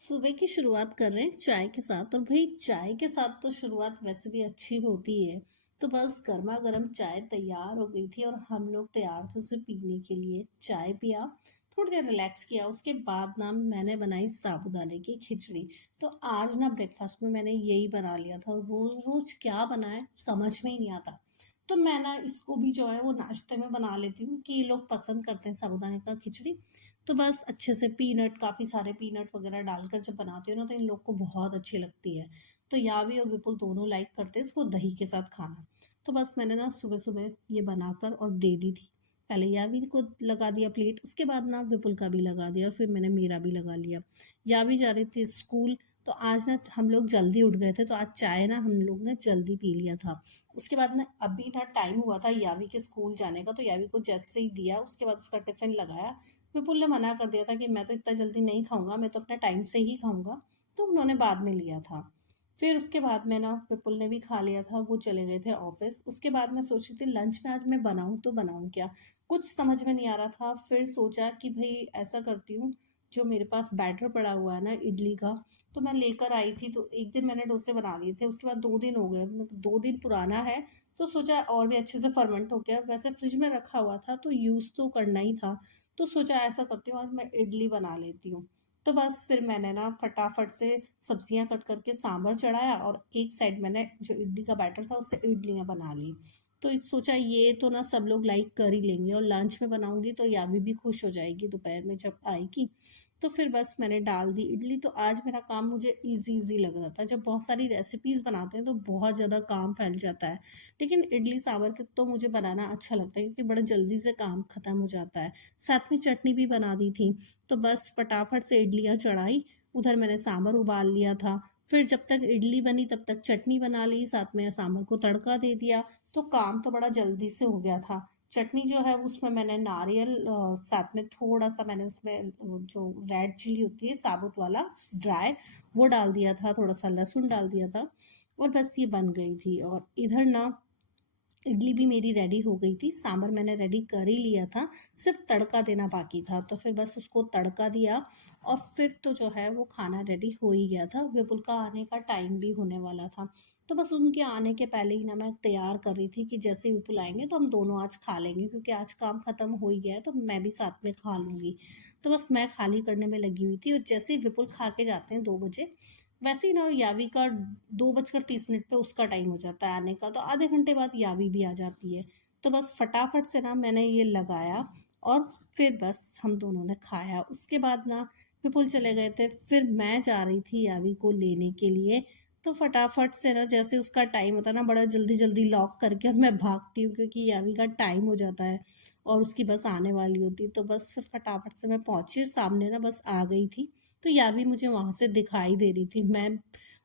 सुबह की शुरुआत कर रहे हैं चाय के साथ। और भाई चाय के साथ तो शुरुआत वैसे भी अच्छी होती है। तो बस गर्मा गर्म चाय तैयार हो गई थी और हम लोग तैयार थे उसे पीने के लिए। चाय पिया, थोड़ी देर रिलैक्स किया, उसके बाद ना मैंने बनाई साबूदाने की खिचड़ी। तो आज ना ब्रेकफास्ट में मैंने यही बना लिया था। रोज रोज क्या बनाए समझ में ही नहीं आता। तो मैं ना इसको भी जो है वो नाश्ते में बना लेती हूँ कि ये लोग पसंद करते हैं साबूदाने का खिचड़ी। तो बस अच्छे से पीनट, काफ़ी सारे पीनट वगैरह डालकर जब बनाती हूँ ना तो इन लोग को बहुत अच्छी लगती है। तो यावी और विपुल दोनों लाइक करते हैं इसको दही के साथ खाना। तो बस मैंने ना सुबह सुबह ये बनाकर और दे दी थी। पहले यावी को लगा दिया प्लेट, उसके बाद ना विपुल का भी लगा दिया और फिर मैंने मेरा भी लगा लिया। यावी जा रही थी स्कूल। तो आज ना हम लोग जल्दी उठ गए थे तो आज चाय ना हम लोग ने जल्दी पी लिया था। उसके बाद ना अभी ना टाइम हुआ था यावी के स्कूल जाने का। तो यावी को जैसे ही दिया उसके बाद उसका टिफिन लगाया। विपुल ने मना कर दिया था कि मैं तो इतना जल्दी नहीं खाऊंगा, मैं तो अपने टाइम से ही खाऊंगा। तो उन्होंने बाद में लिया था। फिर उसके बाद में ना विपुल ने भी खा लिया था, वो चले गए थे ऑफिस। उसके बाद मैं सोच रही थी लंच में आज मैं बनाऊं तो बनाऊं क्या, कुछ समझ में नहीं आ रहा था। फिर सोचा कि भाई ऐसा करती हूँ, जो मेरे पास बैटर पड़ा हुआ है ना इडली का, तो मैं लेकर आई थी। तो एक दिन मैंने डोसे बना लिए थे, उसके बाद 2 दिन हो गए, मतलब 2 दिन पुराना है। तो सोचा और भी अच्छे से फर्मेंट हो गया, वैसे फ्रिज में रखा हुआ था तो यूज़ तो करना ही था। तो सोचा ऐसा करती हूँ आज मैं इडली बना लेती हूँ। तो बस फिर मैंने ना फटाफट से सब्जियां कट करके सांभर चढ़ाया और एक साइड मैंने जो इडली का बैटर था उससे इडलियां बना ली। तो सोचा ये तो ना सब लोग लाइक कर ही लेंगे और लंच में बनाऊंगी तो यावी भी खुश हो जाएगी दोपहर में जब आएगी। तो फिर बस मैंने डाल दी इडली। तो आज मेरा काम मुझे इजी इजी लग रहा था। जब बहुत सारी रेसिपीज बनाते हैं तो बहुत ज़्यादा काम फैल जाता है, लेकिन इडली सांभर के तो मुझे बनाना अच्छा लगता है क्योंकि बड़ा जल्दी से काम खत्म हो जाता है। साथ में चटनी भी बना दी थी। तो बस फटाफट से इडलियाँ चढ़ाई, उधर मैंने सांभर उबाल लिया था। फिर जब तक इडली बनी तब तक चटनी बना ली, साथ में सांभर को तड़का दे दिया। तो काम तो बड़ा जल्दी से हो गया था। चटनी जो है उसमें मैंने नारियल, साथ में थोड़ा सा मैंने उसमें जो रेड चिली होती है साबुत वाला ड्राई, वो डाल दिया था, थोड़ा सा लहसुन डाल दिया था। और बस ये बन गई थी। और इधर ना इडली भी मेरी रेडी हो गई थी, सांभर मैंने रेडी कर ही लिया था, सिर्फ तड़का देना बाकी था। तो फिर बस उसको तड़का दिया और फिर तो जो है वो खाना रेडी हो ही गया था। विपुल का आने का टाइम भी होने वाला था। तो बस उनके आने के पहले ही ना मैं तैयार कर रही थी कि जैसे ही विपुल आएंगे तो हम दोनों आज खा लेंगे, क्योंकि आज काम खत्म हो ही गया है तो मैं भी साथ में खा लूंगी। तो बस मैं खाली करने में लगी हुई थी और जैसे ही विपुल खा के जाते हैं 2 बजे, वैसे ही ना यावी का 2:30 पे उसका टाइम हो जाता है आने का। तो आधे घंटे बाद यावी भी आ जाती है। तो बस फटाफट से ना मैंने ये लगाया और फिर बस हम दोनों ने खाया। उसके बाद ना विपुल चले गए थे, फिर मैं जा रही थी यावी को लेने के लिए। तो फटाफट से ना जैसे उसका टाइम होता है ना, बड़ा जल्दी जल्दी लॉक करके और मैं भागती हूँ क्योंकि यावी का टाइम हो जाता है और उसकी बस आने वाली होती। तो बस फिर फटाफट से मैं पहुंची, सामने ना बस आ गई थी। तो यावी मुझे वहां से दिखाई दे रही थी, मैं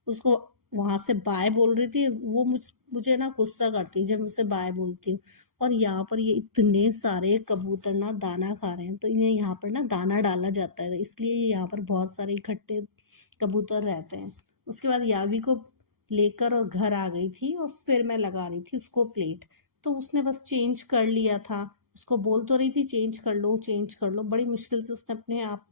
उसको वहां से बाय बोल रही थी। वो मुझे ना गुस्सा करती है जब मुझसे बाय बोलती हूँ। और यहाँ पर ये इतने सारे कबूतर ना दाना खा रहे हैं, तो इन्हें यहाँ पर ना दाना डाला जाता है, इसलिए यहाँ पर बहुत सारे इकट्ठे कबूतर रहते हैं। उसके बाद यावी को लेकर और घर आ गई थी और फिर मैं लगा रही थी उसको प्लेट। तो उसने बस चेंज कर लिया था, उसको बोल तो रही थी चेंज कर लो चेंज कर लो, बड़ी मुश्किल से उसने अपने आप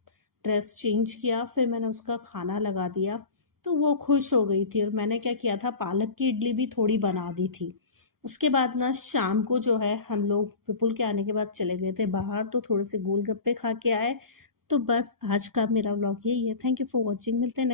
ड्रेस चेंज किया। फिर मैंने उसका खाना लगा दिया तो वो खुश हो गई थी। और मैंने क्या किया था, पालक की इडली भी थोड़ी बना दी थी। उसके बाद ना शाम को जो है हम लोग विपुल के आने के बाद चले गए थे बाहर, तो थोड़े से गोलगप्पे खा के आए। तो बस आज का मेरा व्लॉग यही है। थैंक यू फॉर वॉचिंग, मिलते हैं next